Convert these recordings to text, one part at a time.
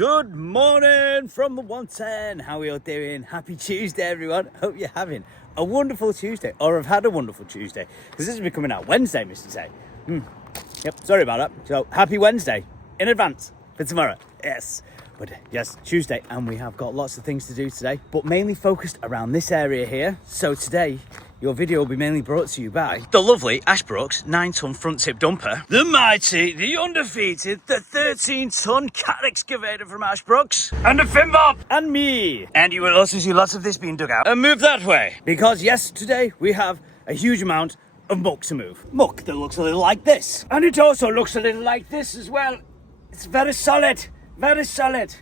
Good morning from the 110. How are you all doing? Happy Tuesday, everyone. Hope you're having a wonderful Tuesday, or have had a wonderful Tuesday, because this will be coming out Wednesday, Mr. Say. Yep, sorry about that. So, happy Wednesday in advance for tomorrow. Yes. But yes, Tuesday, and we have got lots of things to do today, but mainly focused around this area here. So today, your video will be mainly brought to you by the lovely Ashbrook's 9-ton front tip dumper, the mighty, the undefeated, the 13-ton cat excavator from Ashbrook's, and the Fin Bob, and me. And you will also see lots of this being dug out and moved that way, because yes, today we have a huge amount of muck to move. Muck that looks a little like this, and it also looks a little like this as well. It's very solid. Very solid.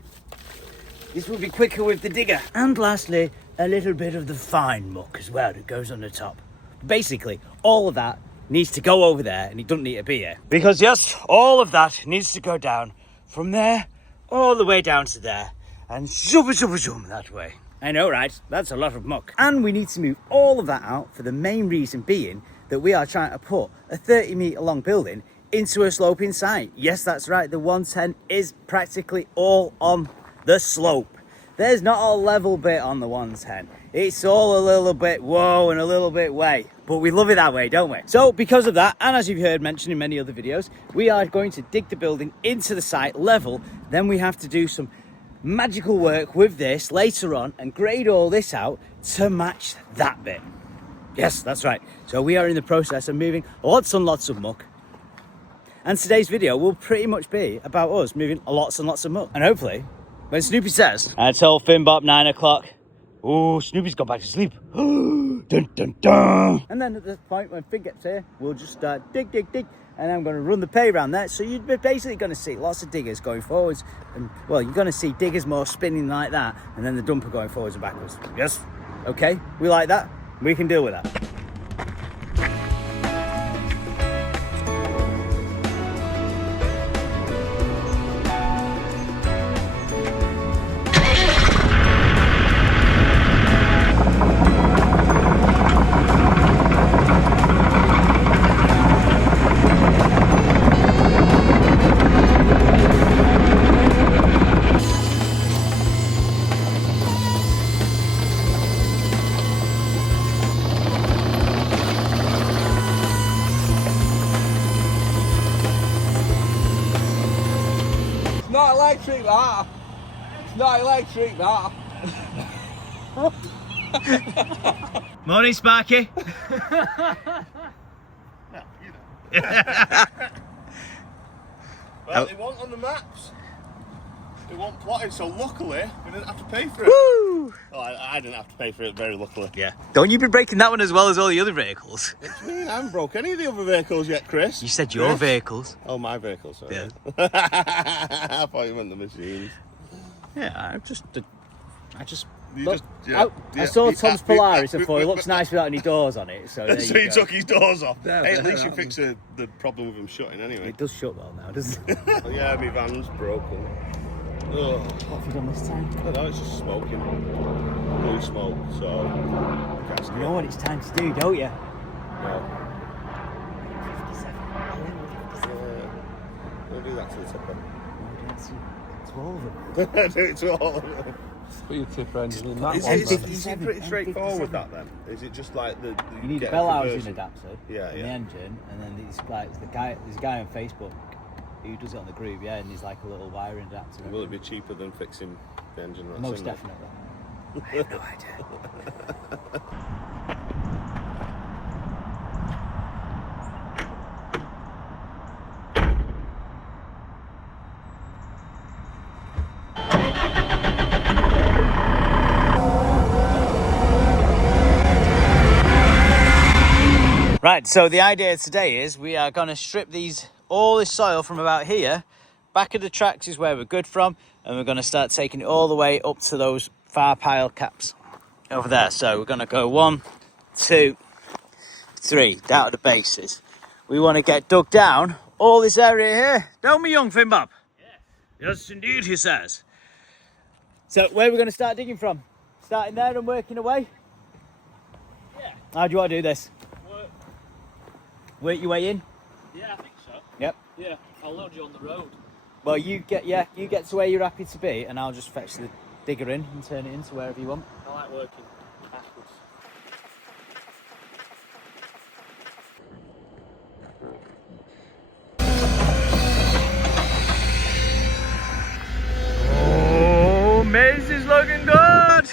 This will be quicker with the digger. And lastly, a little bit of the fine muck as well that goes on the top. Basically, all of that needs to go over there, and it doesn't need to be here. Because yes, all of that needs to go down from there all the way down to there and zoom that way. I know, right? That's a lot of muck. And we need to move all of that out for the main reason being that we are trying to put a 30-metre long building into a sloping site. Yes, that's right, the 110 is practically all on the slope. There's not a level bit on the 110. It's all a little bit whoa and a little bit way, but we love it that way, don't we? So because of that, and as you've heard mentioned in many other videos, we are going to dig the building into the site level. Then we have to do some magical work with this later on and grade all this out to match that bit. Yes, that's right. So we are in the process of moving lots and lots of muck. And today's video will pretty much be about us moving lots and lots of muck. And hopefully, when Snoopy says, I told Fin Bob 9 o'clock, oh, Snoopy's gone back to sleep. Dun, dun, dun. And then at the point when Fin gets here, we'll just start dig. And I'm going to run the pay around there. So you're basically going to see lots of diggers going forwards. And, well, you're going to see diggers more spinning like that. And then the dumper going forwards and backwards. Yes? Okay, we like that. We can deal with that. Not electric, that. It's not electric, that. Morning, Sparky. Well, it wasn't on the maps. It wasn't plotted, so luckily we didn't have to pay for it. Woo! Oh, I didn't have to pay for it, very luckily. Yeah. Don't you be breaking that one as well as all the other vehicles. What do you mean? I haven't broke any of the other vehicles yet, Chris. You said your vehicles. Oh, my vehicles, sorry. Yeah. I thought you meant the machines. Yeah, I just. I saw Tom's Polaris and thought it looks nice without any doors on it. So there so you he go. took his doors off. Yeah, Hey, at least you fixed the problem with him shutting anyway. It does shut well now, doesn't it? Yeah, my van's broken. Ugh. What have you done this time? I don't know, it's just smoking. Blue smoke, so... You know what it's time to do, don't you? No. 57. We'll do that to the tipper. To all of them. Do it to all of them. Put your tipper engine in that Is one. it M57, pretty straightforward, M57. that then? Is it just like the You need a get bell housing conversion? adapter Yeah, in yeah. the engine, and then there's a guy on Facebook who does it on the group, yeah, and there's like a little wiring adapter. Will it be cheaper than fixing the engine? That's Most in there? definitely. I have no idea. Right, so the idea today is we are going to strip all this soil from about here. Back of the tracks is where we're good from, and we're going to start taking it all the way up to those far pile caps over there. So we're going to go 1, 2, 3 down to the bases. We want to get dug down all this area here, don't we, young Fin Bob? Yeah. Yes, indeed, he says. So where are we going to start digging from? Starting there and working away? Yeah. How do you want to do this? Work your way in? Yeah, I think so. Yep. Yeah, I'll load you on the road. Well, you get to where you're happy to be, and I'll just fetch the digger in and turn it into wherever you want. I like working backwards. Oh, Miz is looking good.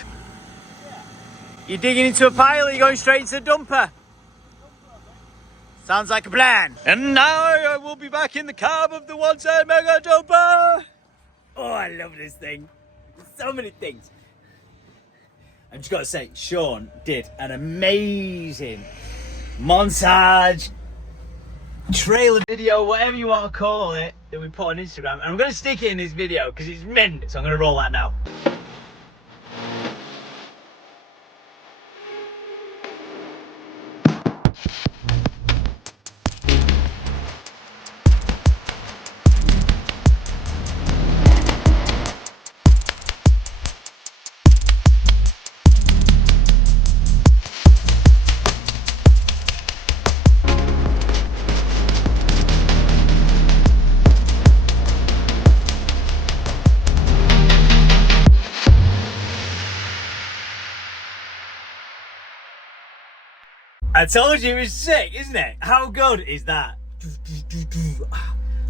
You're digging into a pile, or you're going straight into the dumper? Sounds like a plan. And now I will be back in the cab of the 110 mega dumper. Oh, I love this thing. So many things. I've just got to say, Sean did an amazing montage, trailer video, whatever you want to call it, that we put on Instagram. And I'm going to stick it in this video because it's mint. So I'm going to roll that now. I told you it was sick, isn't it? How good is that?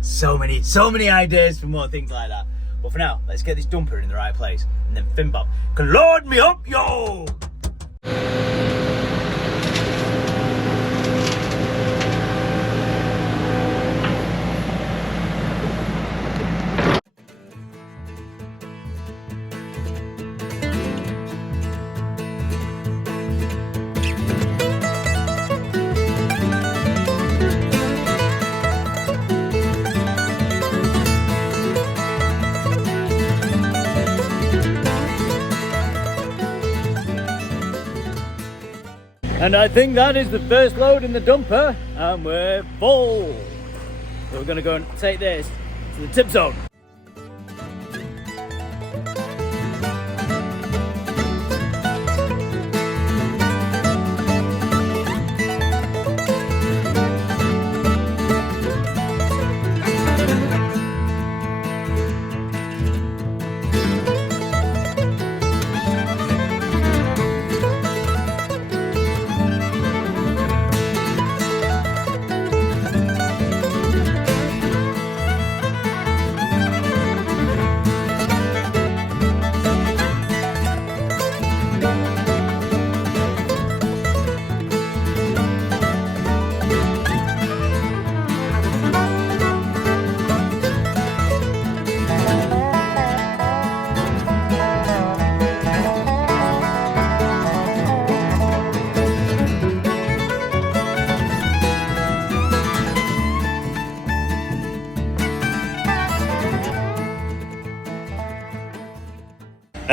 So many ideas for more things like that. But for now, let's get this dumper in the right place. And then Finbob can load me up, yo! And I think that is the first load in the dumper, and we're full. So we're gonna go and take this to the tip zone.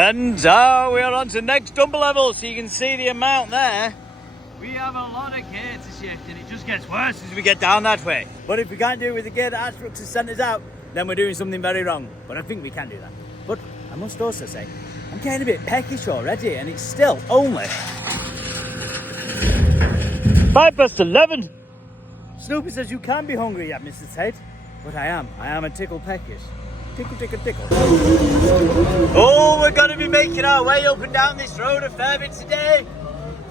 And we are on to the next dumper level, so you can see the amount there. We have a lot of gear to shift, and it just gets worse as we get down that way. But if we can't do it with the gear that Astrux has sent us out, then we're doing something very wrong. But I think we can do that. But I must also say, I'm getting a bit peckish already, and it's still only 11:05. Snoopy says you can be hungry yet, Mrs. Tate. But I am a tickle peckish. Tickle, tickle, tickle. Oh, we're going to be making our way up and down this road a fair bit today.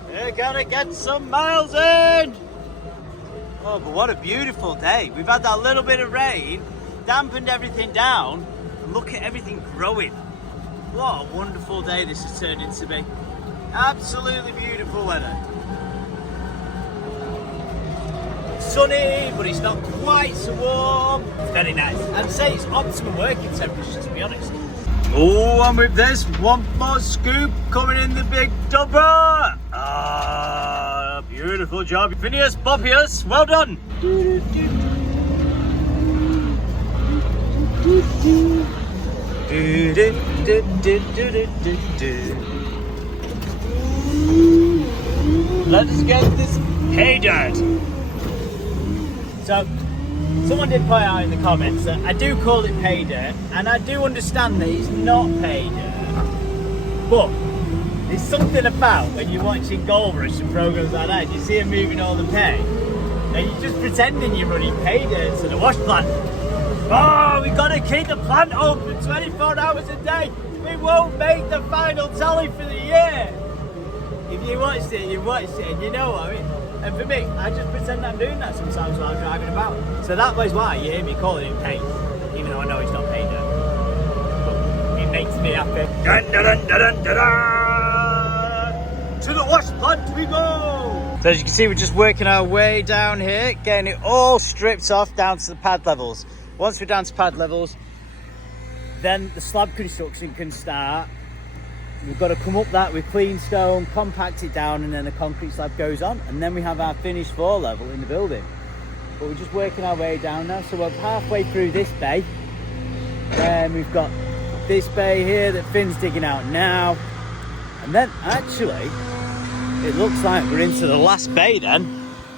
We're going to get some miles in. Oh, but what a beautiful day. We've had that little bit of rain, dampened everything down, and look at everything growing. What a wonderful day this has turned into be. Absolutely beautiful weather. Sunny, but it's not quite so warm. It's very nice. I'd say it's optimum working temperature, to be honest. Oh, and with this, one more scoop coming in the big dumper. Ah, beautiful job. Phineas Boppius, well done. Let's get this hay dirt. So, someone did point out in the comments that I do call it pay dirt, and I do understand that it's not pay dirt. But there's something about when you're watching Gold Rush and programs like that, you see them moving all the pay, and you're just pretending you're running pay dirt to the wash plant. Oh, we gotta keep the plant open 24 hours a day. We won't make the final tally for the year. If you watched it, you watched it, and you know what I mean. And for me, I just pretend I'm doing that sometimes while I'm driving about. So that was why you hear me calling it paid, even though I know it's not paid yet. But it makes me happy. Dun, dun, dun, dun, dun, dun. To the wash plant we go! So as you can see, we're just working our way down here, getting it all stripped off down to the pad levels. Once we're down to pad levels, then the slab construction can start. We've got to come up that with clean stone, compact it down, and then the concrete slab goes on, and then we have our finished floor level in the building. But we're just working our way down now, so we're halfway through this bay. Then we've got this bay here that Finn's digging out now, and then actually it looks like we're into the last bay then,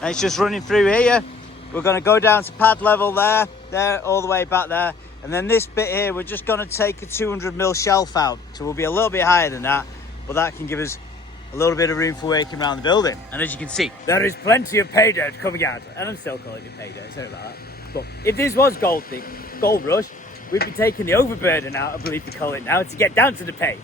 and it's just running through here. We're going to go down to pad level there, all the way back there. And then this bit here, we're just going to take a 200mm shelf out. So we'll be a little bit higher than that, but that can give us a little bit of room for working around the building. And as you can see, there is plenty of pay dirt coming out. And I'm still calling it pay dirt, sorry about that. But if this was gold rush, we'd be taking the overburden out, I believe we call it now, to get down to the pay.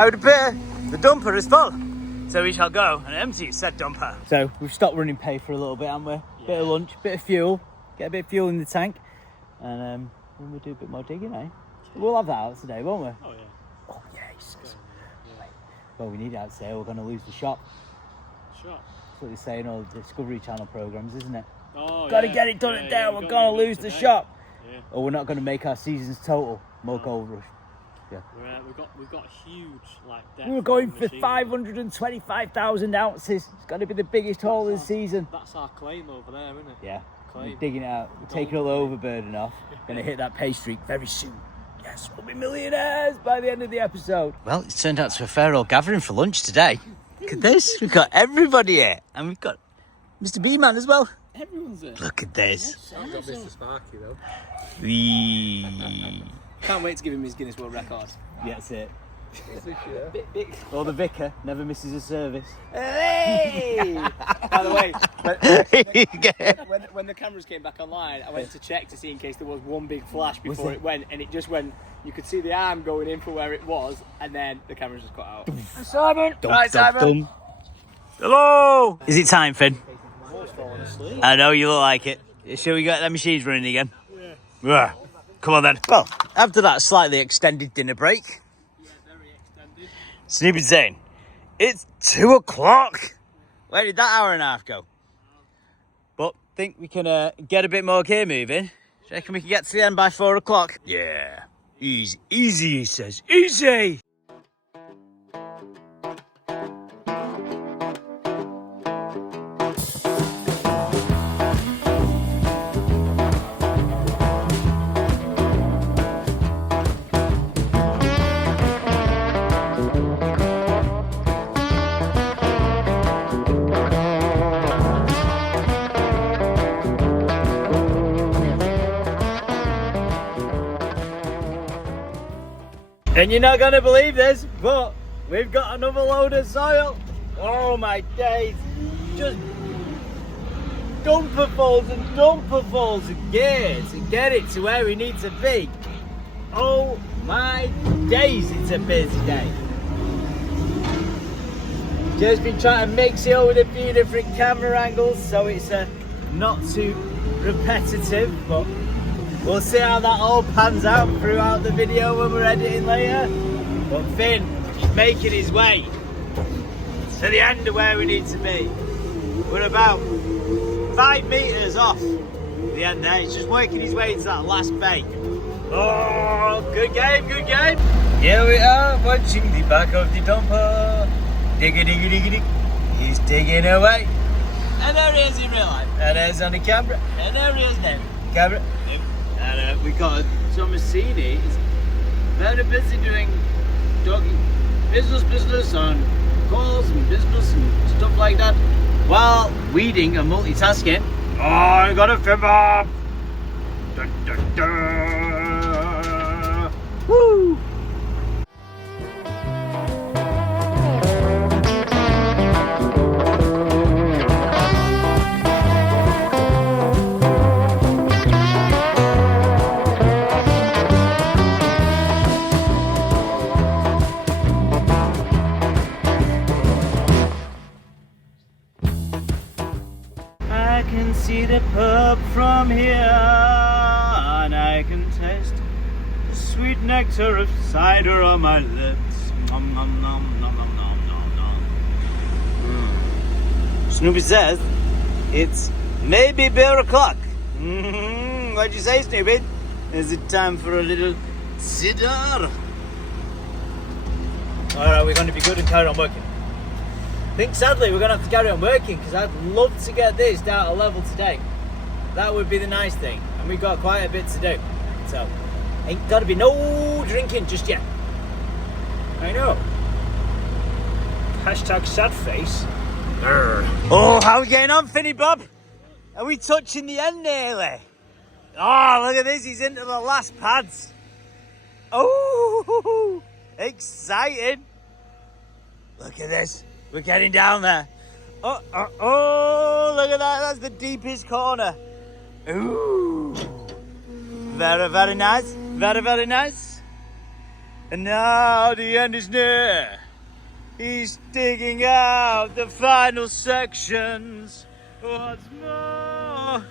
It would appear the dumper is full, so we shall go and empty said dumper. So we've stopped running pay for a little bit, haven't we? Yeah. Bit of lunch, bit of fuel, get a bit of fuel in the tank, and then we'll do a bit more digging, eh? We'll have that out today, won't we? Oh yeah. Oh yes. Yeah. Well, we need it out today. We're going to lose the shop. Shop. That's what they say in all the Discovery Channel programs, isn't it? Oh, got to get it done today. We're going to lose the shop, yeah. Or we're not going to make our season's total. More gold rush. Yeah. We've got huge We were going for 525,000 ounces. It's got to be the biggest haul of the season. That's our claim over there, isn't it? Yeah. Claim. We're digging it out. We're taking all the overburden off. Going to hit that pay streak very soon. Yes, we'll be millionaires by the end of the episode. Well, it's turned out to a fair old gathering for lunch today. Look at this. We've got everybody here. And we've got Mr. B-Man as well. Everyone's here. Look at this. I've got Mr. Sparky though. Can't wait to give him his Guinness World Record. Yeah, that's it. Big. Or the vicar never misses a service. Hey! By the way, when the cameras came back online, I went to check to see in case there was one big flash before it went, and it just went. You could see the arm going in for where it was, and then the cameras just cut out. Simon! Right, Simon! Hello! Is it time, Finn? I know, you look like it. Shall we get the machines running again? Yeah. Come on then. Well, after that slightly extended dinner break, Yeah, very extended. Snoopy's saying, it's 2 o'clock. Where did that hour and a half go? But think we can get a bit more gear moving. Do you reckon we can get to the end by 4 o'clock? Yeah. Easy, he says. Easy! And you're not going to believe this, but we've got another load of soil. Oh my days. Just dumperfuls and dumperfuls of gear to get it to where we need to be. Oh my days, it's a busy day. Just been trying to mix it up with a few different camera angles so it's not too repetitive, but we'll see how that all pans out throughout the video when we're editing later. But Finn is making his way. to the end of where we need to be. We're about 5 metres off the end there. He's just working his way into that last bay. Oh, good game, good game. Here we are watching the back of the dumper. Diggy, diggy, diggy, diggy. He's digging away. And there he is in real life. And there's on the camera. And there he is now. Camera. And we got Tomasini. He's very busy doing business on calls and business and stuff like that, while weeding and multitasking. Oh, I got a fin bob. Dun, dun, dun. Woo! I can see the pub from here, and I can taste the sweet nectar of cider on my lips. Nom, nom, nom, nom, nom, nom, nom, nom. Snoopy says it's maybe beer o'clock. What'd you say, Snoopy? Is it time for a little cider? Alright, we're going to be good and carry on working. I think sadly we're going to have to carry on working because I'd love to get this down to level today. That would be the nice thing. And we've got quite a bit to do. So, ain't got to be no drinking just yet. I know. Hashtag sad face. Oh, how are we getting on, Finny Bob? Are we touching the end nearly? Oh, look at this. He's into the last pads. Oh, exciting. Look at this. We're getting down there. Oh, look at that. That's the deepest corner. Ooh. Very, very nice. Very, very nice. And now the end is near. He's digging out the final sections. What's more?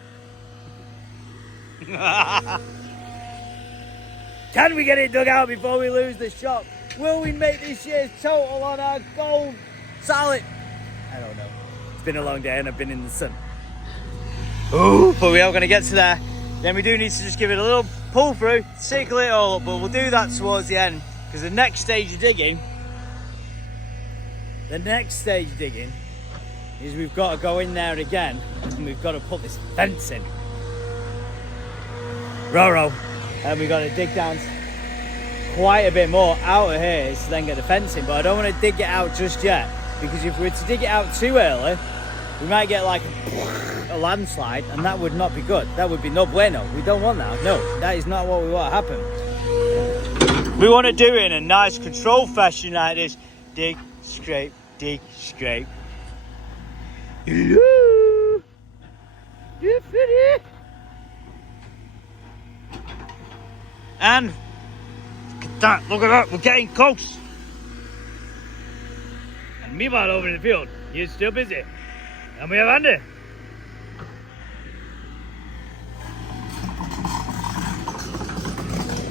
Can we get it dug out before we lose the shot? Will we make this year's total on our gold salad? I don't know. It's been a long day and I've been in the sun. Ooh, but we are going to get to there. Then we do need to just give it a little pull through, circle it all up, but we'll do that towards the end because the next stage of digging is we've got to go in there again and we've got to put this fence in. Roro. And we've got to dig down quite a bit more out of here to then get the fence in, but I don't want to dig it out just yet because if we were to dig it out too early we might get like a landslide and that would not be good. That would be no bueno. We don't want that. No, that is not what we want to happen. We want to do it in a nice controlled fashion like this. Dig, scrape, dig, scrape. Hello. You fit. And look at that, we're getting close. And meanwhile over in the field, he's still busy. And we have Andy.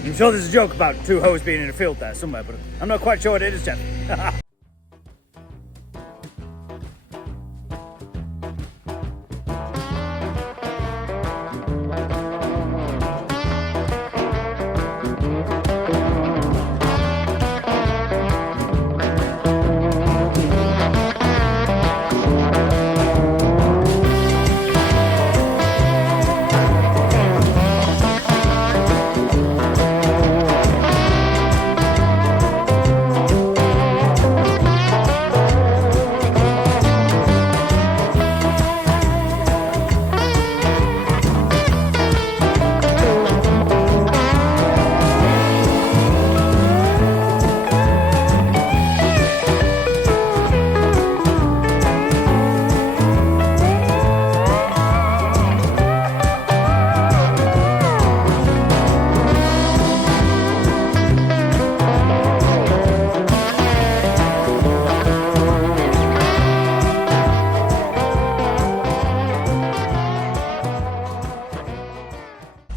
I'm sure there's a joke about two hoes being in a field there somewhere, but I'm not quite sure what it is, Jeff.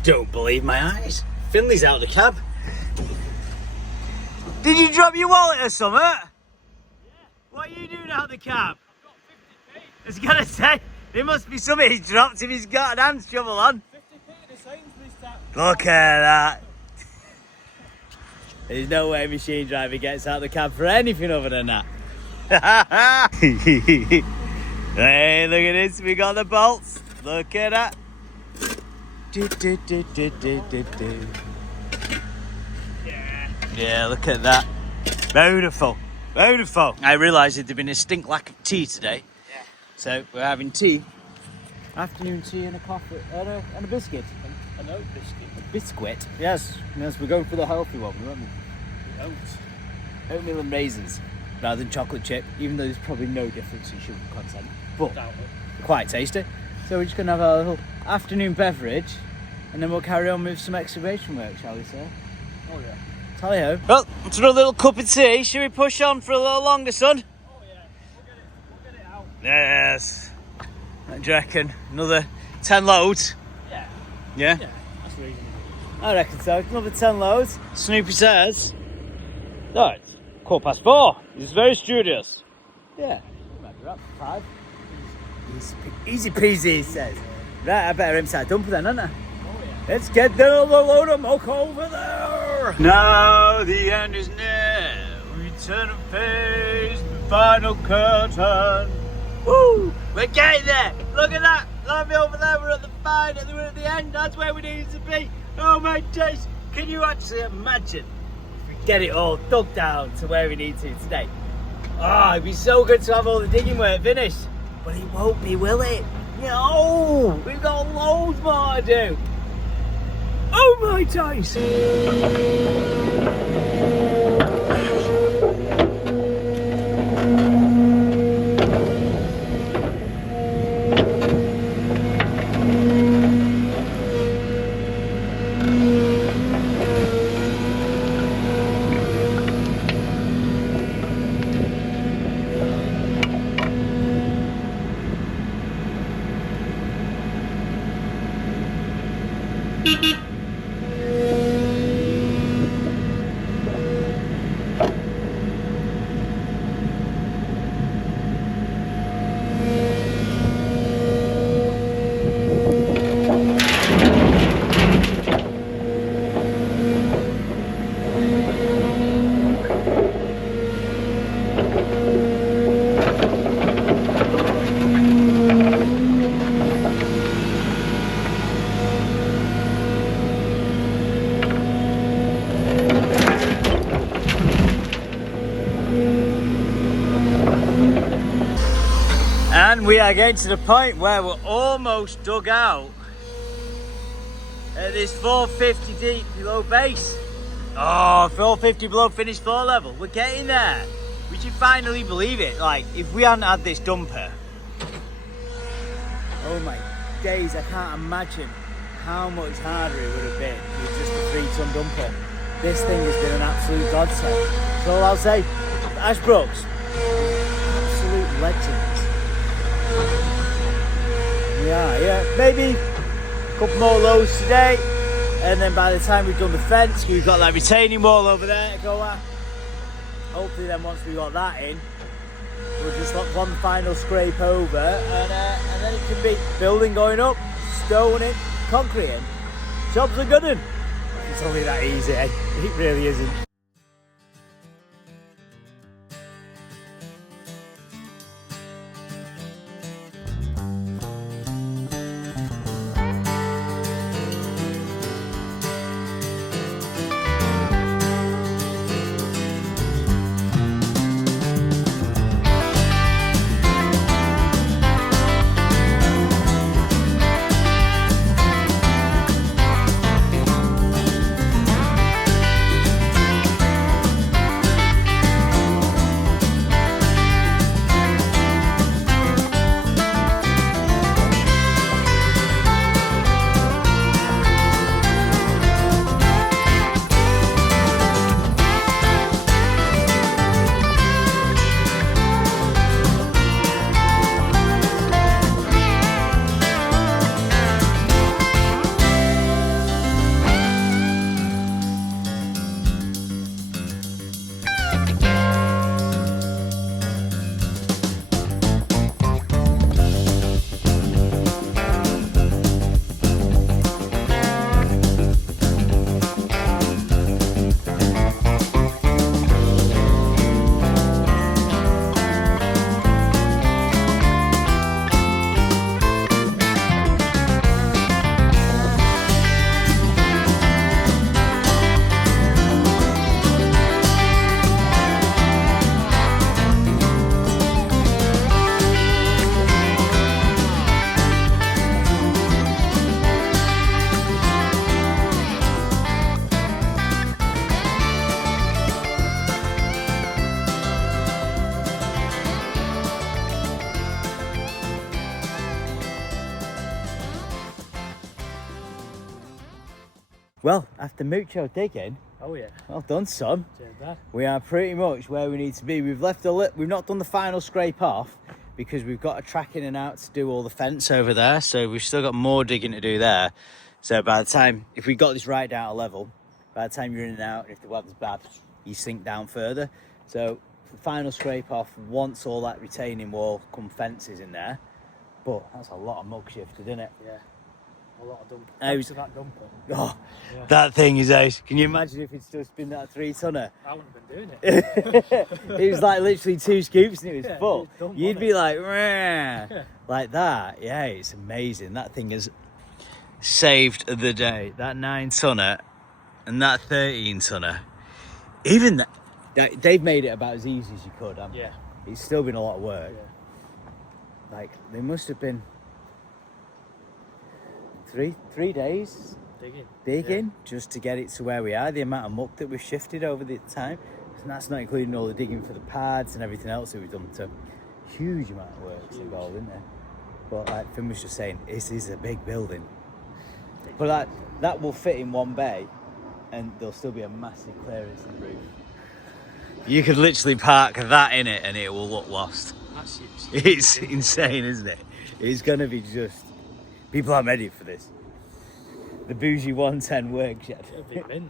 Don't believe my eyes. Finley's out of the cab. Did you drop your wallet or something? Yeah. What are you doing driving out the cab? I was gonna say, there must be something he's dropped if he's got an hand shovel on. 50p in a Sainsbury's tap. Look at that. There's no way a machine driver gets out the cab for anything other than that. Hey, look at this. We got the bolts. Look at that. Yeah, look at that. Beautiful. Beautiful. I realised there'd been a stink lack of tea today. Yeah. So we're having tea. Afternoon tea and a coffee and a biscuit. An oat biscuit. Biscuit? Yes, we're going for the healthy one, aren't we? Oats. Oatmeal and raisins rather than chocolate chip, even though there's probably no difference in sugar content. But Doubt it. quite tasty. So we're just going to have a little afternoon beverage and then we'll carry on with some excavation work, shall we say? Oh yeah. Tally-ho. Well, it's another little cup of tea. Should we push on for a little longer, son? Oh yeah. We'll get it out. Yes. What do you reckon? Another 10 loads? Yeah. Yeah? Yeah. That's reasonable. I reckon so. Another 10 loads. Snoopy says, no, it's 4:15. He's very studious. Yeah. Might be right for 5. Easy peasy, he says. Right, I better inside dumper then, hadn't I? Oh yeah. Let's get the load of muck over there. Now the end is near. We turn and face the final curtain. Woo! We're getting there. Look at that. Look me over there. We're at the final. We're at the end. That's where we needed to be. Oh my days! Can you actually imagine if we get it all dug down to where we need to today? Oh, it'd be so good to have all the digging work finished. But it won't be, will it? No! We've got loads more to do. Oh my days! And we are getting to the point where we're almost dug out at this 450 deep below base. Oh, 450 below finished floor level. We're getting there. We should finally believe it. Like, if we hadn't had this dumper, oh my days, I can't imagine how much harder it would have been with just a 3-ton dumper. This thing has been an absolute godsend. So all I'll say, Ashbrooks, absolute legends. Yeah, maybe a couple more loads today, and then by the time we've done the fence, we've got that retaining wall over there to go at. Hopefully then once we got that in, we'll just let one final scrape over, and then it can be building going up, stone in, concrete in, jobs are good. It's only that easy, eh? It really isn't. Well, after mucho digging, Oh yeah. well done, son. Cheers, Dad. We are pretty much where we need to be. We've not done the final scrape off because we've got a track in and out to do all the fence over there. So we've still got more digging to do there. So by the time, if we got this right down to level, by the time you're in and out, if the weather's bad, you sink down further. So the final scrape off, once all that retaining wall come fences in there. But that's a lot of mug shifted, isn't it? Yeah. A lot of dump. I was- Thanks to that dumper. Oh, Yeah. that thing is ace. Can you imagine if it's just been that 3-tonner? I wouldn't have been doing it. It was like literally 2 scoops and it was Yeah, full. it's dumb, You'd wasn't be it? like, "Rah," like that. Yeah, it's amazing. That thing has saved the day. That 9-tonner and that 13-tonner. Even that, they've made it about as easy as you could. Yeah. It's still been a lot of work. Yeah. Like, they must have been three days digging just to get it to where we are. The amount of muck that we've shifted over the time, and that's not including all the digging for the pads and everything else that we've done. So huge amount of work involved, isn't there? But like Finn was just saying, this is a big building. But that will fit in one bay, and there'll still be a massive clearance in the roof. You could literally park that in it, and it will look lost. That's It's insane, isn't it? It's gonna be just. People aren't ready for this. The bougie 110 work shed.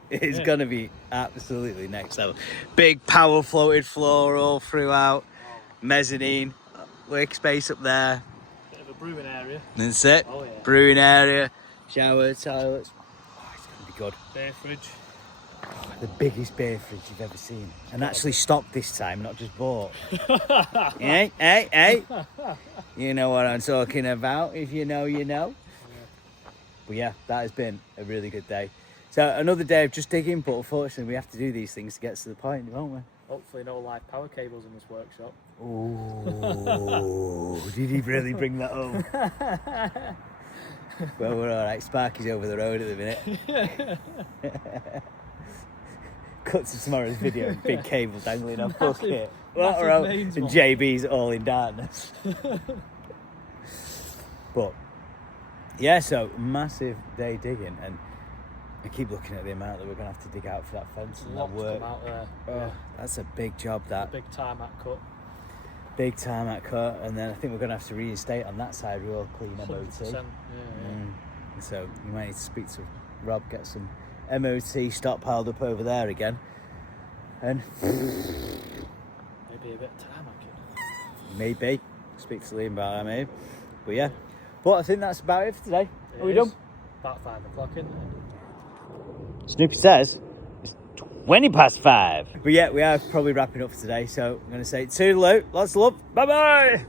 It's gonna be absolutely next level. Big power floated floor all throughout. Mezzanine, workspace up there. Bit of a brewing area. That's it. Oh yeah. Brewing area, shower, toilets. Oh, it's gonna be good. Beer fridge. The biggest beer fridge you've ever seen. And actually stocked this time, not just bought. Hey. You know what I'm talking about. If you know, you know. But yeah, that has been a really good day. So another day of just digging, but unfortunately we have to do these things to get to the point, don't we? Hopefully no live power cables in this workshop. Oh, did he really bring that home? Well, we're all right. Sparky's over the road at the minute. Cut to tomorrow's video, big cable dangling off bucket. massive mains And one. JB's all in darkness. But yeah, so massive day digging, and I keep looking at the amount that we're gonna have to dig out for that fence and that Lots work. come out there. Oh, that's a big job. That Big tarmac cut. big time at cut, and then I think we're gonna have to reinstate on that side real clean 100%. MOT. Yeah. So you might need to speak to Rob, get some MOT stockpiled up over there again, and Maybe a bit of tarmac. maybe speak to Liam about that, maybe. But yeah, but I think that's about it for today. It Are we is done? About 5 o'clock, isn't it? Snoopy says it's 5:20. But yeah, we are probably wrapping up for today. So I'm going to say toodaloo, lots of love, bye bye.